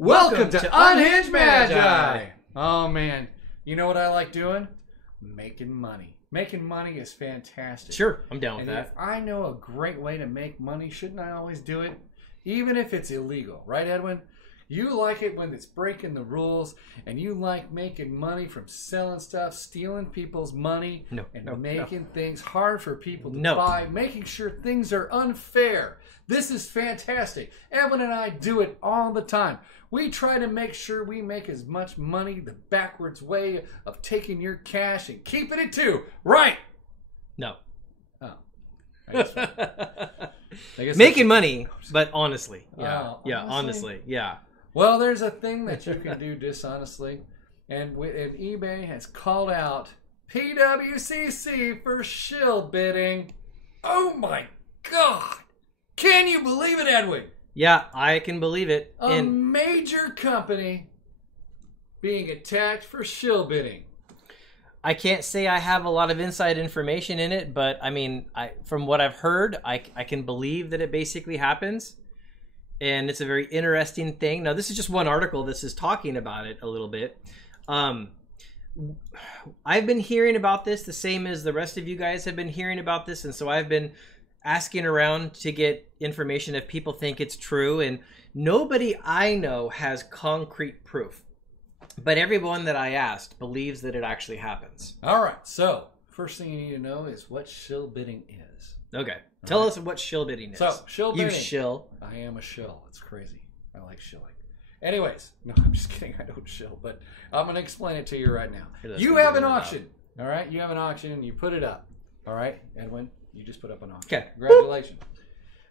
Welcome to Unhinged Magi! Oh man, you know what I like doing? Making money. Making money is fantastic. Sure, I'm down with and that. If I know a great way to make money, shouldn't I always do it? Even if it's illegal, right, Edwin? You like it when it's breaking the rules, and you like making money from selling stuff, stealing people's money, making things hard for people to buy, making sure things are unfair. This is fantastic. Edwin and I do it all the time. We try to make sure we make as much money the backwards way of taking your cash and keeping it too. Right? No. Oh. I guess making money, but honestly. Yeah. Oh, yeah, honestly. Yeah. Well, there's a thing that you can do dishonestly, and eBay has called out PWCC for shill bidding. Oh my God! Can you believe it, Edwin? Yeah, I can believe it. A major company being attacked for shill bidding. I can't say I have a lot of inside information in it, but I mean, from what I've heard, I can believe that it basically happens. And it's a very interesting thing. Now, this is just one article. This is talking about it a little bit. I've been hearing about this the same as the rest of you guys have been hearing about this. And so I've been asking around to get information if people think it's true. And nobody I know has concrete proof. But everyone that I asked believes that it actually happens. All right. So, first thing you need to know is what shill bidding is. Okay. Tell us what shill bidding is. So, shill bidding. You shill. I am a shill. It's crazy. I like shilling. Anyways, no, I'm just kidding. I don't shill, but I'm going to explain it to you right now. You have an auction. All right? You have an auction and you put it up. All right? Edwin, you just put up an auction. Okay. Congratulations.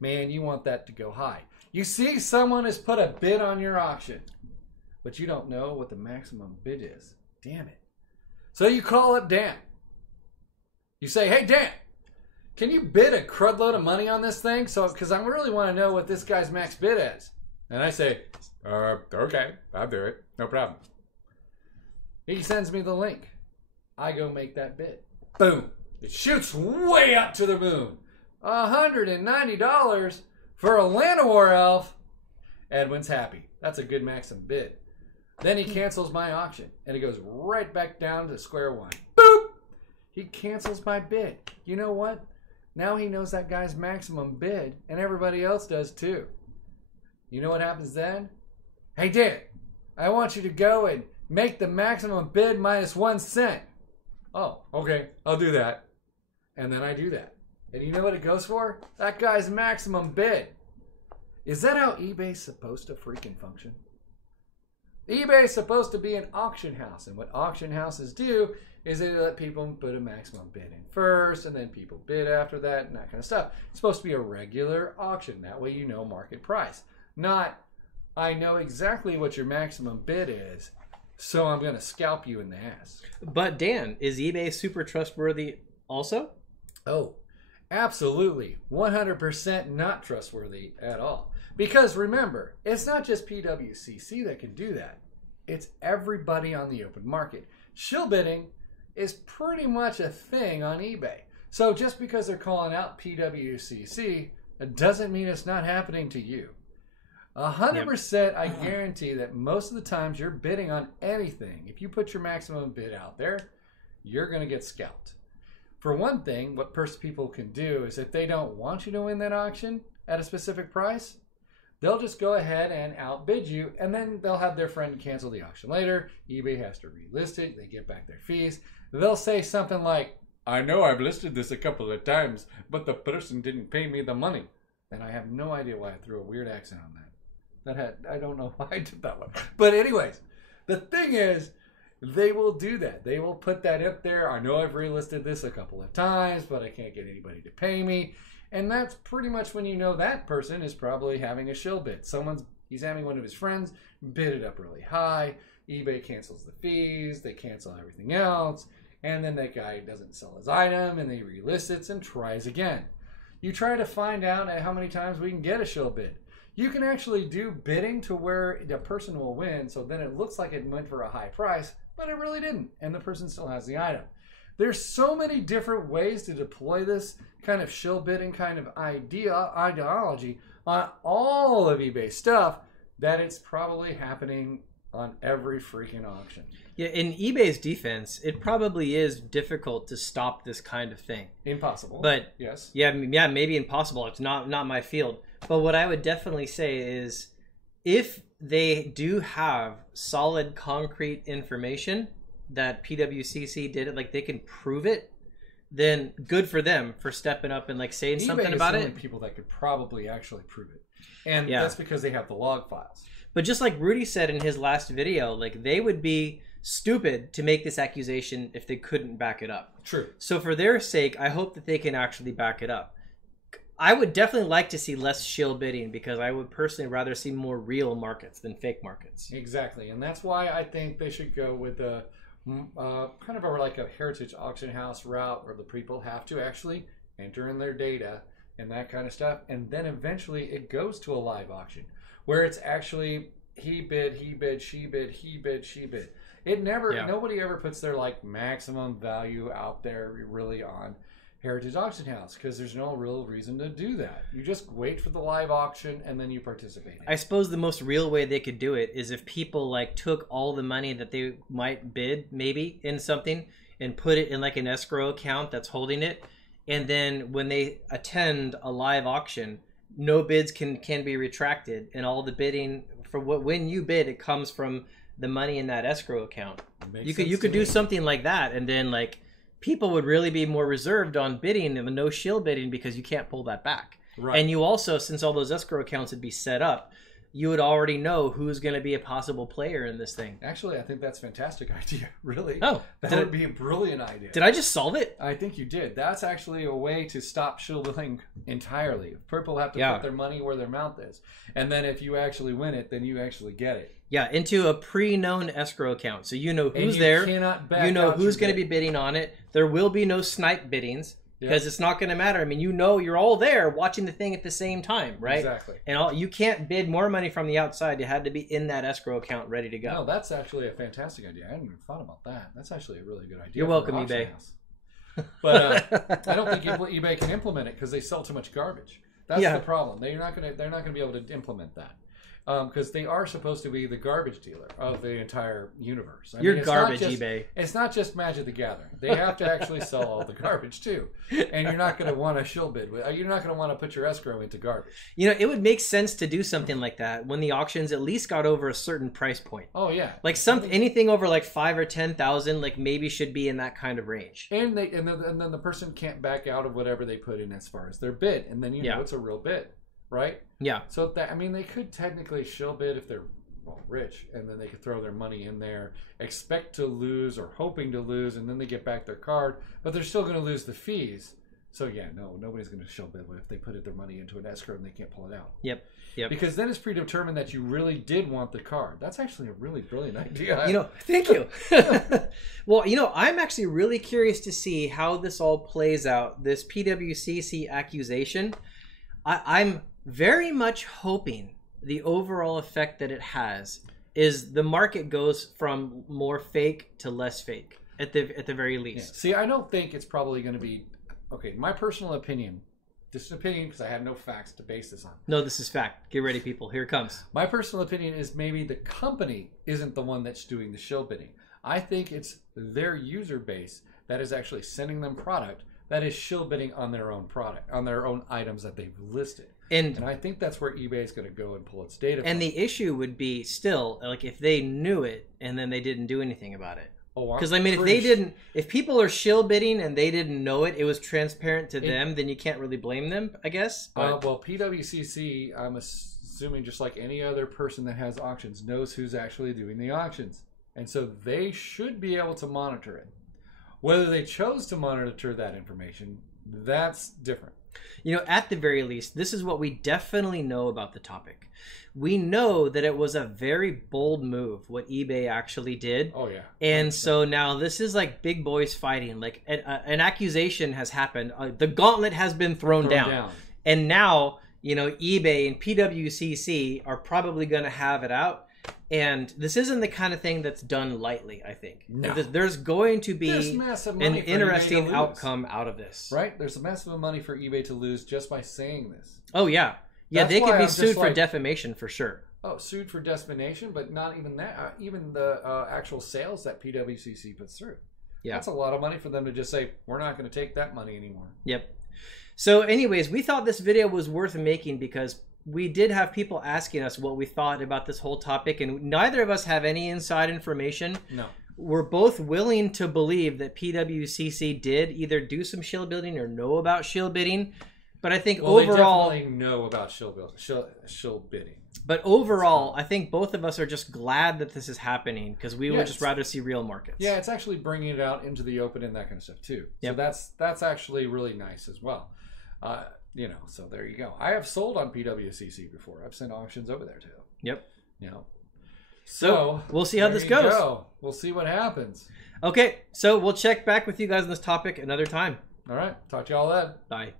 Man, you want that to go high. You see someone has put a bid on your auction, but you don't know what the maximum bid is. Damn it. So you call up Dan. You say, hey, Dan, can you bid a crud load of money on this thing? So, because I really want to know what this guy's max bid is. And I say, okay, I'll do it. No problem. He sends me the link. I go make that bid. Boom. It shoots way up to the moon. $190 for a Llanowar elf. Edwin's happy. That's a good maximum bid. Then he cancels my auction. And it goes right back down to square one. Boop! He cancels my bid. You know what? Now he knows that guy's maximum bid, and everybody else does too. You know what happens then? Hey, Dan, I want you to go and make the maximum bid minus 1 cent. Oh, okay, I'll do that. And then I do that. And you know what it goes for? That guy's maximum bid. Is that how eBay's supposed to freaking function? eBay's supposed to be an auction house, and what auction houses do is they let people put a maximum bid in first, and then people bid after that, and that kind of stuff. It's supposed to be a regular auction. That way you know market price. Not, I know exactly what your maximum bid is, so I'm going to scalp you in the ass. But Dan, is eBay super trustworthy also? Oh, absolutely. 100% not trustworthy at all. Because remember, it's not just PWCC that can do that. It's everybody on the open market. Shill bidding is pretty much a thing on eBay. So just because they're calling out PWCC, it doesn't mean it's not happening to you. 100% I guarantee that most of the times you're bidding on anything, if you put your maximum bid out there, you're going to get scalped. For one thing, what people can do is if they don't want you to win that auction at a specific price, they'll just go ahead and outbid you, and then they'll have their friend cancel the auction later. eBay has to relist it. They get back their fees. They'll say something like, I know I've listed this a couple of times, but the person didn't pay me the money. And I have no idea why I threw a weird accent on that. I don't know why I did that one. But anyways, the thing is, they will do that. They will put that up there. I know I've relisted this a couple of times, but I can't get anybody to pay me. And that's pretty much when you know that person is probably having a shill bid. He's having one of his friends bid it up really high. eBay cancels the fees. They cancel everything else. And then that guy doesn't sell his item and they relist it and tries again. You try to find out how many times we can get a shill bid. You can actually do bidding to where the person will win, so then it looks like it went for a high price, but it really didn't, and the person still has the item. There's so many different ways to deploy this kind of shill bidding kind of ideology on all of eBay stuff. that it's probably happening on every freaking auction. Yeah, in eBay's defense, it probably is difficult to stop this kind of thing. Impossible. But yes. Yeah, maybe impossible. It's not my field. But what I would definitely say is if they do have solid concrete information that PWCC did it, like they can prove it, then good for them for stepping up and like saying eBay something about is the it. only people that could probably actually prove it. And that's because they have the log files. But just like Rudy said in his last video, like they would be stupid to make this accusation if they couldn't back it up. True. So for their sake, I hope that they can actually back it up. I would definitely like to see less shill bidding because I would personally rather see more real markets than fake markets. Exactly. And that's why I think they should go with the kind of like a heritage auction house route where the people have to actually enter in their data and that kind of stuff. And then eventually it goes to a live auction where it's actually he bid, she bid, he bid, she bid. It never, nobody ever puts their like maximum value out there really on Heritage Auction House because there's no real reason to do that. You just wait for the live auction and then you participate in it. I suppose the most real way they could do it is if people like took all the money that they might bid maybe in something and put it in like an escrow account that's holding it, and then when they attend a live auction, no bids can be retracted, and all the bidding for when you bid, it comes from the money in that escrow account. You could do something like that, and then like people would really be more reserved on bidding and no shill bidding because you can't pull that back. Right. And you also, since all those escrow accounts would be set up, you would already know who's going to be a possible player in this thing. Actually, I think that's a fantastic idea. Really. Oh, that would be a brilliant idea. Did I just solve it? I think you did. That's actually a way to stop shielding entirely. People have to put their money where their mouth is. And then if you actually win it, then you actually get it. Yeah, into a pre-known escrow account. So you know who's there. You know who's going to be bidding on it. There will be no snipe biddings. Because it's not going to matter. I mean, you know you're all there watching the thing at the same time, right? Exactly. And you can't bid more money from the outside. You had to be in that escrow account ready to go. No, that's actually a fantastic idea. I hadn't even thought about that. That's actually a really good idea. You're welcome, eBay. But I don't think eBay can implement it because they sell too much garbage. That's the problem. They're not going to be able to implement that. Because they are supposed to be the garbage dealer of the entire universe. You're garbage, eBay. It's not just Magic the Gathering. They have to actually sell all the garbage too. And you're not going to want to shill bid. You're not going to want to put your escrow into garbage. You know, it would make sense to do something like that when the auctions at least got over a certain price point. Oh yeah, like anything over like 5,000 or 10,000, like maybe should be in that kind of range. And then the person can't back out of whatever they put in as far as their bid, and then you know it's a real bid. Right? Yeah. So they could technically shill bid if they're rich, and then they could throw their money in there, expect to lose or hoping to lose, and then they get back their card, but they're still going to lose the fees. So nobody's going to shill bid if they put their money into an escrow and they can't pull it out. Yep. Because then it's predetermined that you really did want the card. That's actually a really brilliant idea. You know, thank you. Well, you know, I'm actually really curious to see how this all plays out. This PWCC accusation. I'm very much hoping the overall effect that it has is the market goes from more fake to less fake at the very least. See, I don't think it's probably going to be my personal opinion. This is opinion because I have no facts to base this on. No, this is fact. Get ready, people. Here it comes. My personal opinion is maybe the company isn't the one that's doing the shill bidding. I think it's their user base that is actually sending them product that is shill bidding on their own product, on their own items that they've listed. And I think that's where eBay is going to go and pull its data from. And the issue would be still, like, if they knew it and then they didn't do anything about it. Because, I mean, if people are shill bidding and they didn't know it, it was transparent to them, then you can't really blame them, I guess. Well, PWCC, I'm assuming just like any other person that has auctions, knows who's actually doing the auctions. And so they should be able to monitor it. Whether they chose to monitor that information, that's different. You know, at the very least, this is what we definitely know about the topic. We know that it was a very bold move, what eBay actually did. Oh, yeah. And so now this is like big boys fighting. Like an accusation has happened. The gauntlet has been thrown down. And now, you know, eBay and PWCC are probably going to have it out. And this isn't the kind of thing that's done lightly, I think. No. There's going to be an interesting outcome out of this. Right? There's a massive amount of money for eBay to lose just by saying this. Oh, yeah. Yeah, they could be sued for defamation for sure. sued for defamation, but not even that. Even the actual sales that PWCC puts through. Yeah. That's a lot of money for them to just say, we're not going to take that money anymore. Yep. So anyways, we thought this video was worth making because we did have people asking us what we thought about this whole topic, and neither of us have any inside information. No. We're both willing to believe that PWCC did either do some shield building or know about shield bidding. But I think overall... they definitely know about shield bidding. But overall, I think both of us are just glad that this is happening because we would just rather see real markets. Yeah, it's actually bringing it out into the open and that kind of stuff too. Yep. So that's actually really nice as well. You know, so there you go. I have sold on PWCC before. I've sent auctions over there too. Yep. You know. So we'll see how this goes. We'll see what happens. Okay, so we'll check back with you guys on this topic another time. All right. Talk to y'all then. Bye.